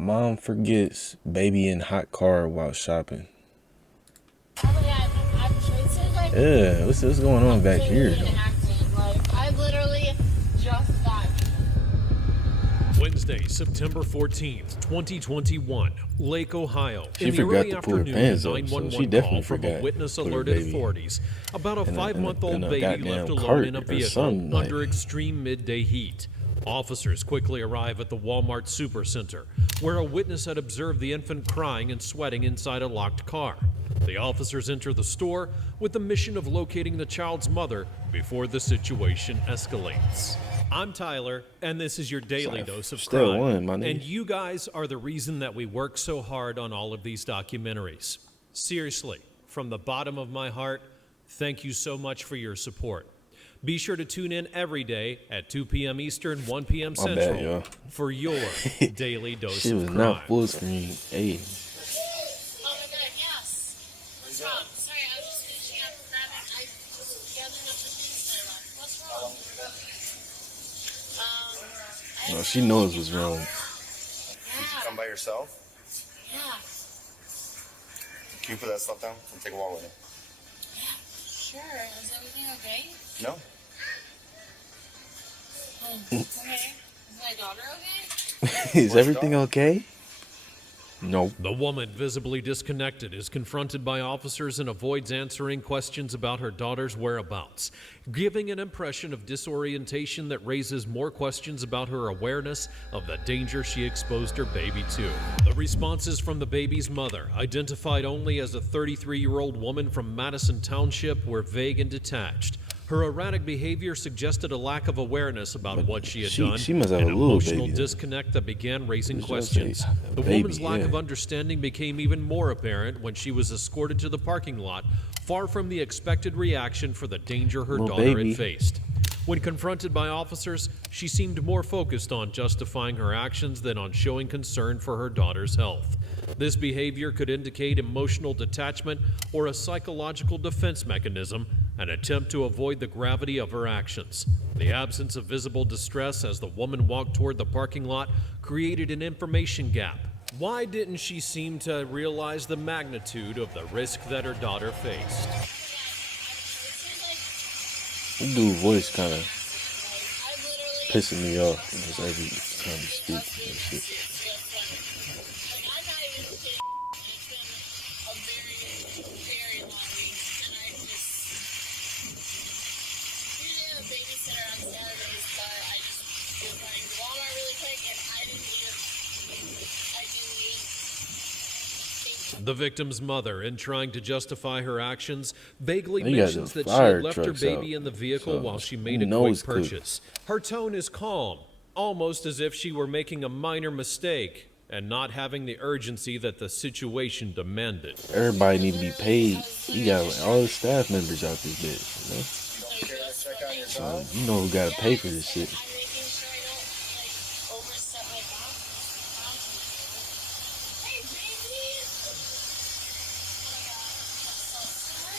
Mom forgets baby in hot car while shopping. Yeah, what's going on back here? I literally just got Wednesday, September 14th, 2021, Lake, Ohio. She forgot to pull her pants up, so she definitely from a forgot witness to put her alerted baby authorities about a in a 5-month-old baby goddamn left alone cart in a or vehicle something, like. under extreme midday heat. Officers quickly arrive at the Walmart Supercenter, where a witness had observed the infant crying and sweating inside a locked car. The officers enter the store with the mission of locating the child's mother before the situation escalates. I'm Tyler, and this is your daily dose of crime. And you guys are the reason that we work so hard on all of these documentaries. Seriously, from the bottom of my heart, thank you so much for your support. Be sure to tune in every day at 2 p.m. Eastern, 1 p.m. Central for your daily dose of crime. She was not full screen. Hey. Oh my god, yes. What's wrong? Sorry, I was just finishing up grabbing. I was gathering up the things that I left. What's wrong? No, she knows what's wrong. Yeah. Did you come by yourself? Yeah. Can you put that stuff down? I'll take a walk with you. Yeah. Sure. Is everything okay? No. Okay. Is my daughter okay? Is everything okay? No. The woman, visibly disconnected, is confronted by officers and avoids answering questions about her daughter's whereabouts, giving an impression of disorientation that raises more questions about her awareness of the danger she exposed her baby to. The responses from the baby's mother, identified only as a 33-year-old woman from Madison Township, were vague and detached. Her erratic behavior suggested a lack of awareness about what she had done, she must have an a little emotional baby disconnect that began raising questions. The woman's lack of understanding became even more apparent when she was escorted to the parking lot, far from the expected reaction for the danger her daughter had faced. When confronted by officers, she seemed more focused on justifying her actions than on showing concern for her daughter's health. This behavior could indicate emotional detachment or a psychological defense mechanism, an attempt to avoid the gravity of her actions. The absence of visible distress as the woman walked toward the parking lot created an information gap. Why didn't she seem to realize the magnitude of the risk that her daughter faced? This dude's voice kind of pissing me off because every time he speaks and shit. The victim's mother, in trying to justify her actions, vaguely mentions that she had left her baby in the vehicle while she made a quick purchase. Her tone is calm, almost as if she were making a minor mistake and not having the urgency that the situation demanded. Everybody need to be paid. You got all the staff members out this bitch, you know? So you know who got to pay for this shit.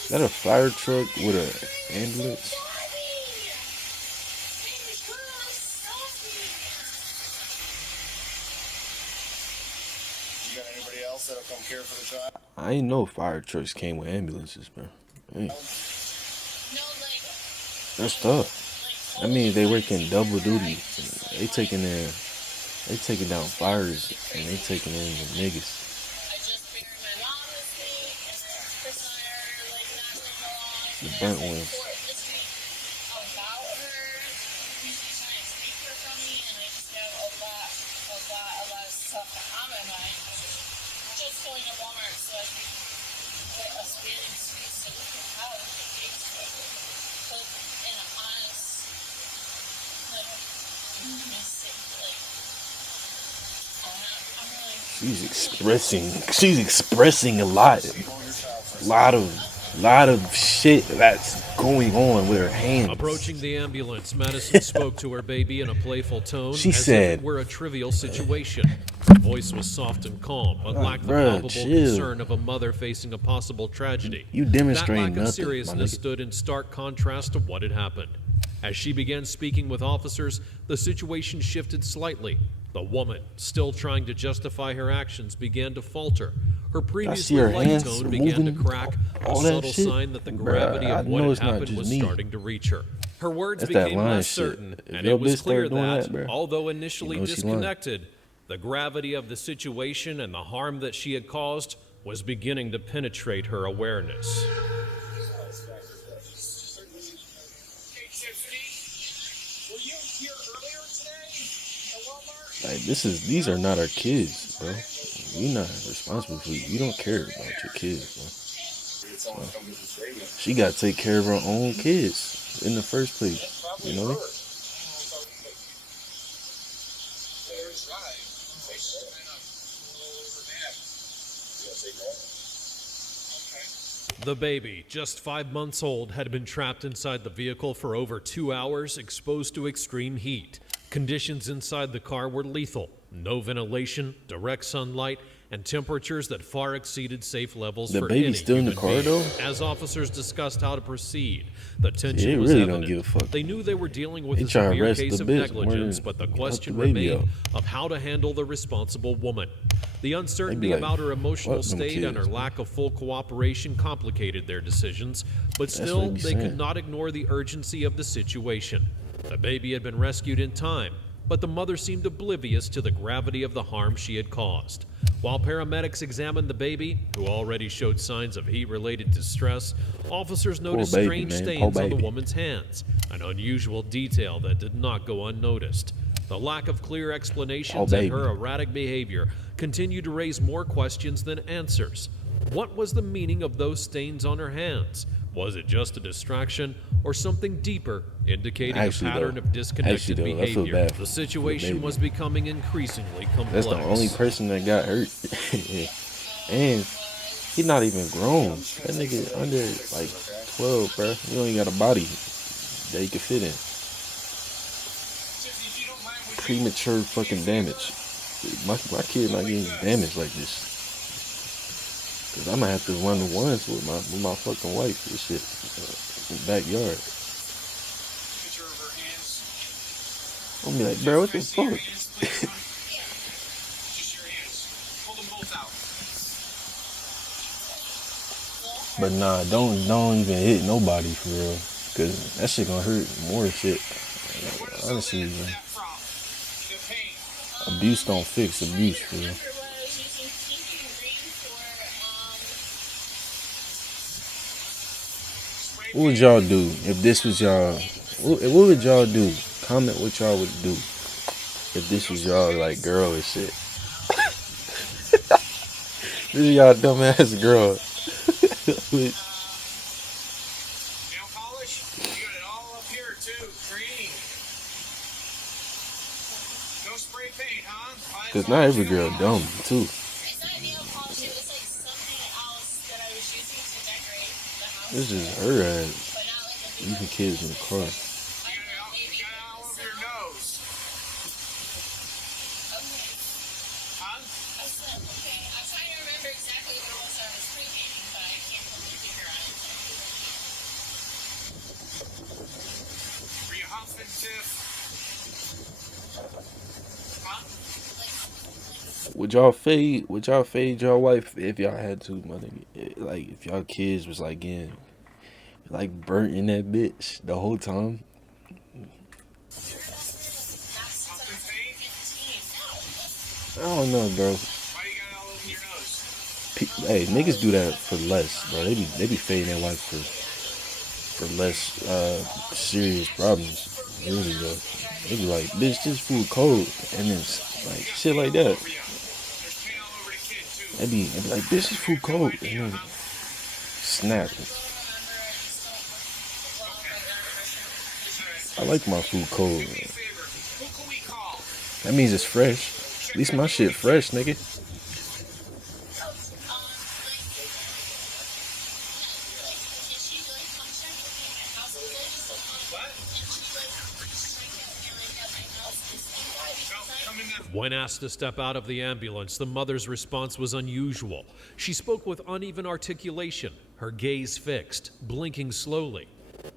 Is that a fire truck with an ambulance? You got anybody else that'll come care for the child? I ain't know fire trucks came with ambulances, bro. Hey. That's tough. I mean, they working double duty. They taking down fires and they taking in the niggas. The burnt ones. She's expressing a lot of shit that's going on with her hands. Approaching the ambulance, Madison spoke to her baby in a playful tone. She as said, if it were a trivial situation. Her voice was soft and calm, but lacked the palpable concern of a mother facing a possible tragedy. You demonstrating nothing. That lack of nothing, seriousness stood in stark contrast to what had happened. As she began speaking with officers, the situation shifted slightly. The woman, still trying to justify her actions, began to falter. Her previously her light hands tone began to moving, crack, a all that subtle shit. sign that the Bruh, gravity I of what know had it's not happened just was me. starting to reach her. Her words That's that became lying less shit. certain, If and your it was bitch start clear doing that, that, bruh, although initially you know she lying. disconnected, the gravity of the situation and the harm that she had caused was beginning to penetrate her awareness. Like these are not our kids, bro. We not responsible for you. You don't care about your kids, bro. She got to take care of her own kids in the first place, you know? The baby, just 5 months old, had been trapped inside the vehicle for over 2 hours, exposed to extreme heat. Conditions inside the car were lethal. No ventilation, direct sunlight, and temperatures that far exceeded safe levels for any baby's still in the human car, being. though? As officers discussed how to proceed, the tension They was really evident. don't give a fuck. They knew they were dealing with They a try to severe arrest case the of bitch more negligence, than but the help question the baby remained out. of how to handle the responsible woman. The uncertainty like, about her emotional "Fuck them state and her kids, lack of full cooperation complicated their decisions, but what still, he be they could saying. not ignore the urgency of the situation. The baby had been rescued in time, but the mother seemed oblivious to the gravity of the harm she had caused. While paramedics examined the baby, who already showed signs of heat-related distress, officers noticed baby, strange man. stains Poor on the baby. woman's hands, an unusual detail that did not go unnoticed. The lack of clear explanations and baby. her erratic behavior continued to raise more questions than answers. What was the meaning of those stains on her hands? Was it just a distraction or something deeper, indicating Actually, a pattern though. of disconnected Actually, though, I feel behavior? bad The for situation the was baby. becoming increasingly complex. That's the only person that got hurt. And he not even grown. That nigga under like 12, bro. He only got a body that he could fit in. Premature fucking damage. My kid not getting damaged like this. Cause I'm gonna have to run the ones with my fucking wife and shit in the backyard. I'm be like, bro, what the fuck? But nah, don't even hit nobody for real, cause that shit gonna hurt more shit. Honestly, man. Abuse don't fix abuse, for real. What would y'all do if this was y'all? What would y'all do? Comment what y'all would do if this was y'all like girl and shit. This is y'all dumbass girl. Nail polish? You got it all up here too. Green. No spray paint, huh? Cause not every girl dumb too. It's not nail polish, it was like something else that I was using to decorate the house. This is her ass. But not like a big Leaving kids in the car. You got it all over your nose. Okay. Huh? Okay. I'm trying to remember exactly what it was I was spray painting, but I can't put my finger on it. Were you huffing, Tiff? Huh? Would y'all fade your wife if y'all had to, mother? Like if y'all kids was like getting like burnt in that bitch the whole time? Huffing paint? I don't know, bro. Why you got it all over your nose? Hey, niggas do that for less, bro. They be fading their wife for less serious problems. Really though. They be like, bitch, this food cold, and then like shit like that. There's paint all over the kid too. They be like, bitch, this food cold, and then snap. I like my food cold. Do me a favor. Who can we call? That means it's fresh. At least my shit fresh, nigga. When asked to step out of the ambulance, the mother's response was unusual. She spoke with uneven articulation, her gaze fixed, blinking slowly.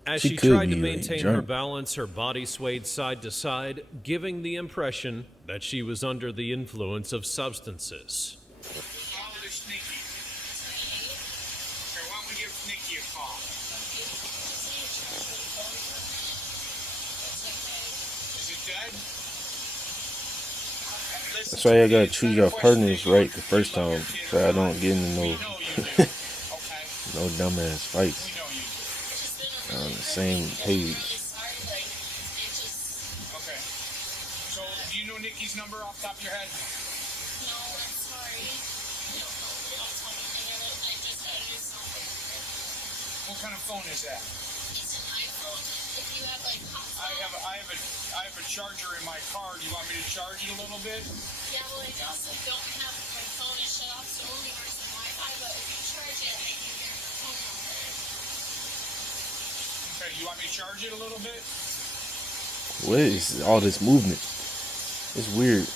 As She she could tried to be, like, maintain her drunk. balance, her body swayed side to side, giving the impression that she was under the influence of substances. How old is Nikki? Okay, why don't we give Nikki a call? Is it dead? That's why y'all gotta choose your partners right the first time, so I don't get into no no dumbass fights. On the same page. Okay. So, do you know Nikki's number off the top of your head? No, I'm sorry. Don't tell me any of it. I just gotta do something. What kind of phone is that? It's an iPhone. If you have like hot I have a charger in my car. Do you want me to charge it a little bit? Yeah, well, I also don't have my phone is shut off, so it only works on Wi-Fi. But if you charge it, I can hear your phone number. Okay, you want me to charge it a little bit? What is all this movement? It's weird.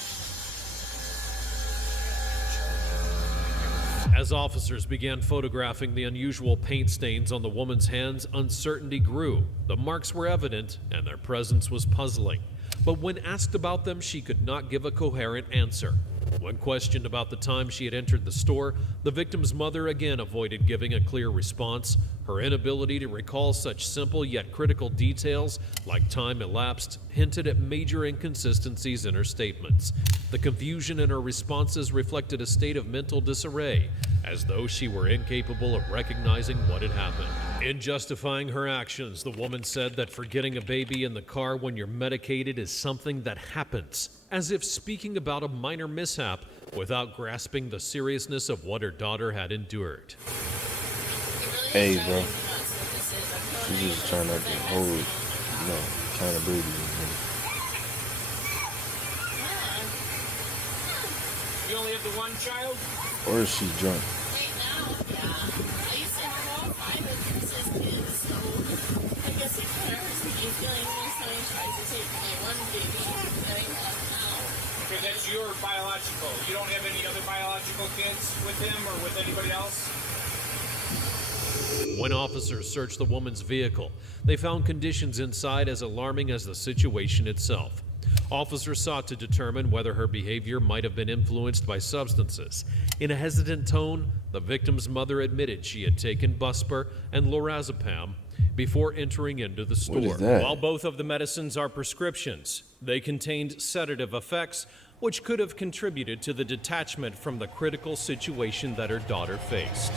As officers began photographing the unusual paint stains on the woman's hands, uncertainty grew. The marks were evident, and their presence was puzzling. But when asked about them, she could not give a coherent answer. When questioned about the time she had entered the store, the victim's mother again avoided giving a clear response. Her inability to recall such simple yet critical details, like time elapsed, hinted at major inconsistencies in her statements. The confusion in her responses reflected a state of mental disarray, as though she were incapable of recognizing what had happened. In justifying her actions, the woman said that forgetting a baby in the car when you're medicated is something that happens, as if speaking about a minor mishap without grasping the seriousness of what her daughter had endured. Hey, bro. You just trying not to hold, accountability. You only have the one child? Or is she drunk? Right now, yeah. I used to have all 5 of Chris's kids, so I guess it kind of hurts me feeling when somebody tries to take my one baby that I have now. Okay, that's your biological. You don't have any other biological kids with him or with anybody else? When officers searched the woman's vehicle, they found conditions inside as alarming as the situation itself. Officers sought to determine whether her behavior might have been influenced by substances. In a hesitant tone, the victim's mother admitted she had taken Buspar and lorazepam before entering into the store. What is that? While both of the medicines are prescriptions, they contained sedative effects, which could have contributed to the detachment from the critical situation that her daughter faced.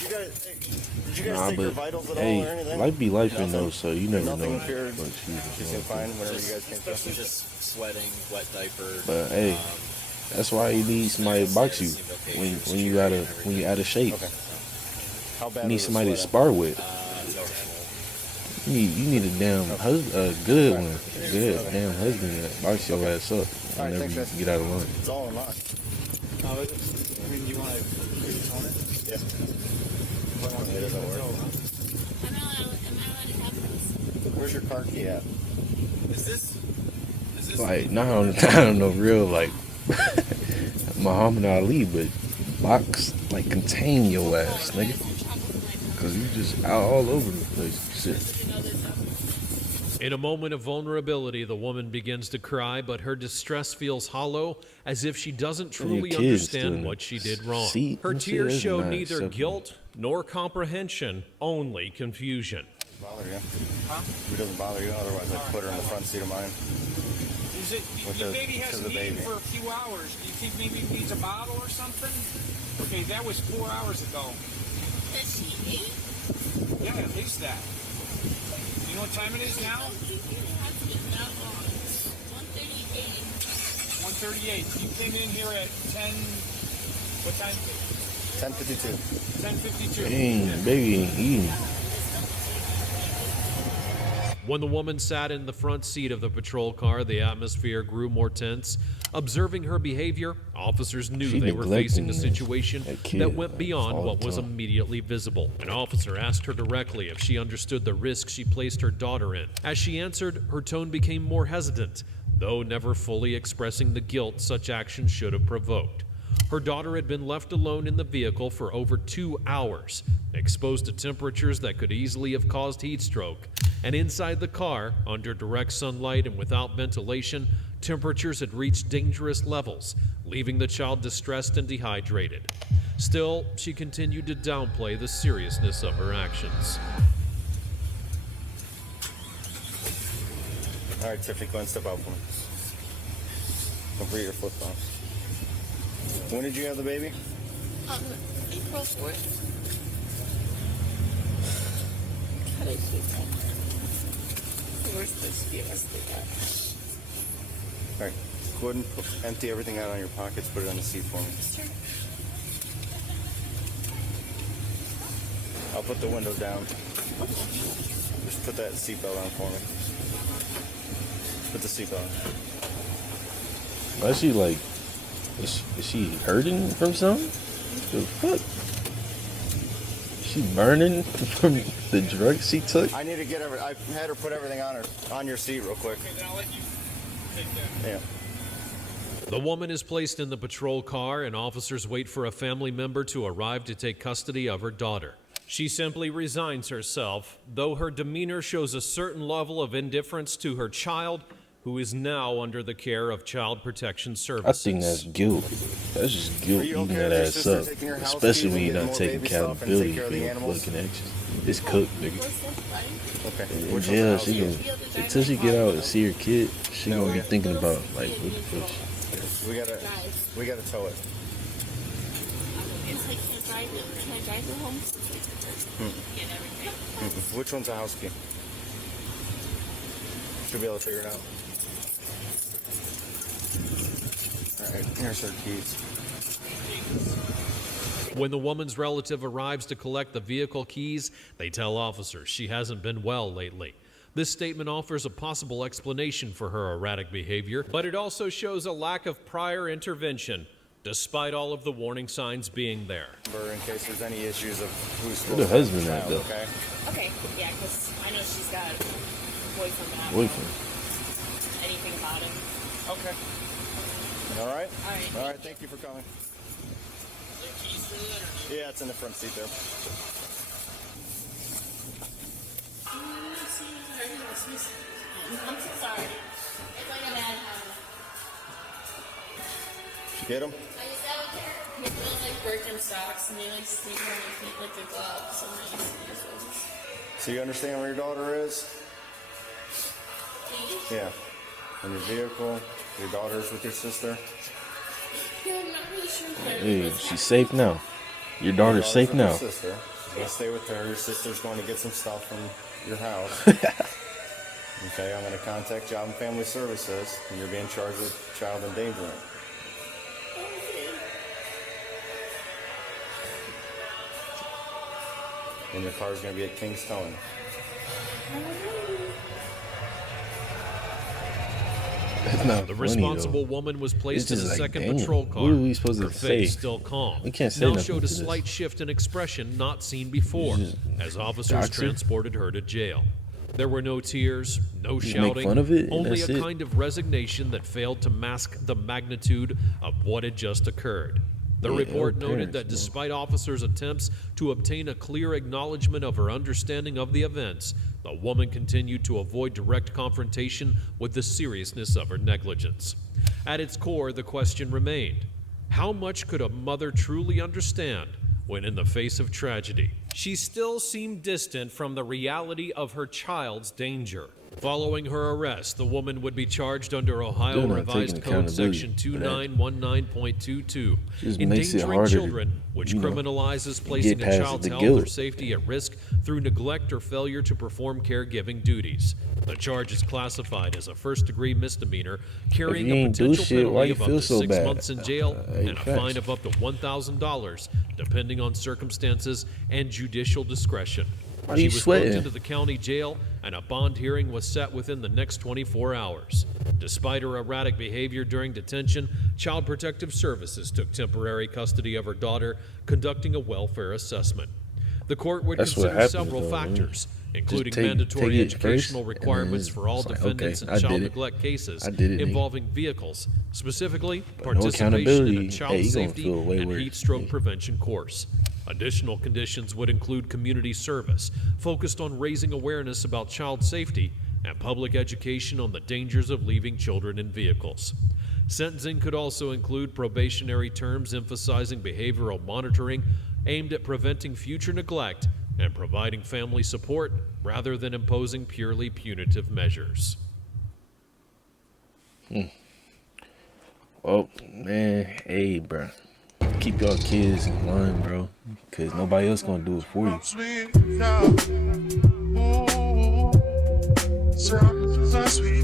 Did you guys take your vitals at all or hey, anything? life be life in those, so you never know. Nothing appeared. But You seem fine whenever you guys came through. Just sweating, wet diaper. But hey, that's why you need somebody to box you when you out of shape. Okay. How bad You need was the somebody to sweat? spar with. You need a damn good one, a good damn husband that box your ass up All right, whenever thanks, you guys. get out of line. It's all in line. You want to tone it? Yeah. It doesn't work. Am I allowed to have this? Where's your car key at? Is this Like, not on no real like Muhammad Ali, but box like contain your ass, nigga. Cause you just out all over the place. Shit. In a moment of vulnerability, the woman begins to cry, but her distress feels hollow, as if she doesn't truly kids understand doing what she did wrong. See, Her that's tears it, show that's not neither acceptable. guilt nor comprehension, only confusion. Bother you? Huh? If it doesn't bother you, otherwise I'd put her in the front seat of mine. Is it, With the the- baby to hasn't the eaten baby. for a few hours. Do you think maybe it needs a bottle or something? Okay, that was 4 hours ago. Does she eat? Yeah, at least that. You know what time it is now? 1:38. You came in here at 10. What time? 10:52. 10:52. Dang, baby ain't eating. When the woman sat in the front seat of the patrol car, the atmosphere grew more tense. Observing her behavior, officers knew She they were facing a neglecting situation that kid, that went like, beyond all the what was time. immediately visible. An officer asked her directly if she understood the risk she placed her daughter in. As she answered, her tone became more hesitant, though never fully expressing the guilt such action should have provoked. Her daughter had been left alone in the vehicle for over 2 hours, exposed to temperatures that could easily have caused heat stroke. And inside the car, under direct sunlight and without ventilation, temperatures had reached dangerous levels, leaving the child distressed and dehydrated. Still, she continued to downplay the seriousness of her actions. All right, Tiffany, go and step out for me. Complete your flip-flops. When did you have the baby? April 4th. How did I keep that? We're supposed to be arrested that. All right, go ahead and empty everything out on your pockets, put it on the seat for me. Sure. I'll put the window down. Just put that seatbelt on for me. Put the seatbelt on. Why is she like, is she hurting from something? The fuck? Is she burning from the drugs she took? I need to get I had her put everything on your seat real quick. Okay, then I'll let you take that. Yeah. The woman is placed in the patrol car, and officers wait for a family member to arrive to take custody of her daughter. She simply resigns herself, though her demeanor shows a certain level of indifference to her child, who is now under the care of Child Protection I Services. think that's guilt. That's just guilt Are you eating okay that with your ass sister up. taking your house Especially keys when and you're getting not more taking baby stuff and accountability take care of for the your animals? fucking actions. It's cooked, nigga. Okay. In Which jail, one's the she house gonna, keys? until she get out and see her kid, she No, gonna be yeah. thinking about, like, what the fuck. We gotta tow it. It's like, can I drive her home? Get everything. Which one's a house key? Should be able to figure it out. All right, here's her keys. When the woman's relative arrives to collect the vehicle keys, they tell officers she hasn't been well lately. This statement offers a possible explanation for her erratic behavior, but it also shows a lack of prior intervention, despite all of the warning signs being there. In case there's any issues of who's Where the husband at, though? Okay. Okay, yeah, because I know she's got a boyfriend, but I don't Boyfriend. know anything about him. Okay. All right. All right. All right. Thank you for coming. Yeah, it's in the front seat there. I'm so sorry. It's like a bad habit. Did you get him? I used to have a pair. He feels like Birkenstocks, and they like sneak on my feet like a glove. So I used to use those. So you understand where your daughter is? Please? Yeah. In your vehicle. Your daughter's with your sister. Yeah, I'm not really sure where it Hey, is. she's safe now. Your Your daughter's safe with now. Your sister. You're gonna stay with her. Your sister's going to get some stuff from your house. Okay, I'm going to contact Job and Family Services, and you're being charged with child endangerment. And your car's going to be at King's Towing. That's not The funny, responsible though. woman was It's placed in a just like, second damn, patrol what car. are we supposed to Her say? face still calm. We can't say now nothing showed a to this. slight shift in expression not seen before Just as officers dox her? transported her to jail. There were no tears, no Just make shouting, fun of it, and only that's a it. kind of resignation that failed to mask the magnitude of what had just occurred. The Yeah, report ill noted parents, that bro. despite officers' attempts to obtain a clear acknowledgement of her understanding of the events, the woman continued to avoid direct confrontation with the seriousness of her negligence. At its core, the question remained: how much could a mother truly understand when in the face of tragedy? She still seemed distant from the reality of her child's danger. Following her arrest, the woman would be charged under Ohio Still not Revised taking Code Section accountability 2919.22, Just makes it endangering harder to, children, which you know, criminalizes placing a past child's the health guilt. or safety at risk through neglect or failure to perform caregiving duties. The charge is classified as a first-degree misdemeanor, carrying you a ain't do potential shit, why penalty you of up feel to so 6 bad? months in jail Hey, and a facts. fine of up to $1,000, depending on circumstances and judicial discretion. Why She you was sweating? booked into the county jail, and a bond hearing was set within the next 24 hours. Despite her erratic behavior during detention, Child Protective Services took temporary custody of her daughter, conducting a welfare assessment. The court would That's what consider happens, several though, man. factors, including take mandatory it educational first, and requirements then for all it's like, defendants okay, in I child did it. neglect cases I did it, nigga. involving vehicles, specifically no participation in accountability. a child Hey, you gonna safety feel way and worse. heat stroke prevention course. Additional conditions would include community service, focused on raising awareness about child safety, and public education on the dangers of leaving children in vehicles. Sentencing could also include probationary terms emphasizing behavioral monitoring aimed at preventing future neglect and providing family support rather than imposing purely punitive measures. Well, man, hey, bro. Keep your kids in line, bro. Because nobody else gonna do it for you. Sweet, yeah. Ooh, sweet.